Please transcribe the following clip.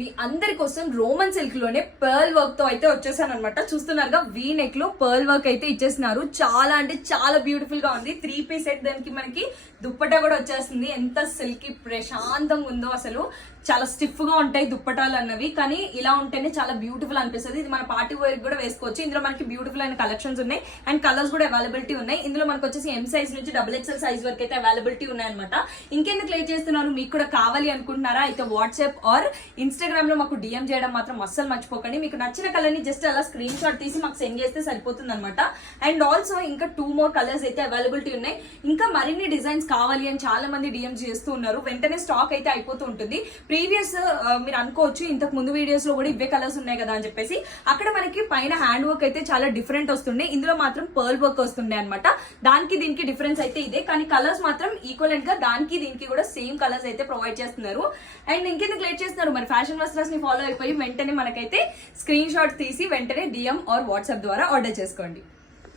మీ అందరి కోసం Roman silk లోనే పర్ల్ వర్క్ తో అయితే వచ్చేసాను అనమాట. చూస్తున్నారుగా వీ నెక్ లో పర్ల్ వర్క్ అయితే ఇచ్చేసినారు. చాలా అంటే చాలా బ్యూటిఫుల్ గా ఉంది. 3 పీస్ సెట్, దానికి మనకి దుప్పటా కూడా వచ్చేస్తుంది. ఎంత సిల్కీ ప్రశాంతంగా ఉందో అసలు. చాలా స్టిఫ్ గా ఉంటాయి దుప్పటాలు అన్నవి, కానీ ఇలా ఉంటేనే చాలా బ్యూటిఫుల్ అనిపిస్తుంది. ఇది మన పార్టీ వేర్ కూడా వేసుకోవచ్చు. ఇందులో మనకి బ్యూటిఫుల్ అయిన కలెక్షన్స్ ఉన్నాయి అండ్ కలర్స్ కూడా అవైలబిలిటీ ఉన్నాయి. ఇందులో మనకు వచ్చేసి ఎం సైజ్ నుంచి XXL సైజ్ వరకు అయితే అవైలబిలిటీ ఉన్నాయి అనమాట. ఇంకెందుకు లేట్ చేస్తున్నారు, మీకు కూడా కావాలి అనుకుంటున్నారా అయితే వాట్సాప్ ఆర్ ఇన్స్టాగ్రామ్ లో మాకు డిఎం చేయడం మాత్రం అస్సలు మర్చిపోకండి. మీకు నచ్చిన కలర్ ని జస్ట్ అలా స్క్రీన్ షాట్ తీసి మాకు సెండ్ చేస్తే సరిపోతుంది అనమాట. అండ్ ఆల్సో ఇంకా 2 more కలర్స్ అయితే అవైలబిలిటీ ఉన్నాయి. ఇంకా మరిన్ని డిజైన్స్ కావాలి అని చాలా మంది డిఎం చేస్తూ ఉన్నారు. వెంటనే స్టాక్ అయితే అయిపోతూ ఉంటుంది. ప్రీవియస్ మీరు అనుకోవచ్చు ఇంతకు ముందు వీడియోస్ లో కూడా ఇవే కలర్స్ ఉన్నాయి కదా అని చెప్పేసి. అక్కడ మనకి పైన హ్యాండ్ వర్క్ అయితే చాలా డిఫరెంట్ వస్తుండే, ఇందులో మాత్రం పర్ల్ వర్క్ వస్తుండే అనమాట. దానికి దీనికి డిఫరెన్స్ అయితే ఇదే, కానీ కలర్స్ మాత్రం ఈక్వలెంట్ గా దానికి దీనికి కూడా సేమ్ కలర్స్ అయితే ప్రొవైడ్ చేస్తున్నారు. అండ్ ఇంకెందుకు లేట్ చేస్తున్నారు, మరి ఫ్యాషన్ వస్త్రాస్ ని ఫాలో అయిపోయి వెంటనే మనకైతే స్క్రీన్ షాట్ తీసి వెంటనే డిఎం ఆర్ వాట్సాప్ ద్వారా ఆర్డర్ చేసుకోండి.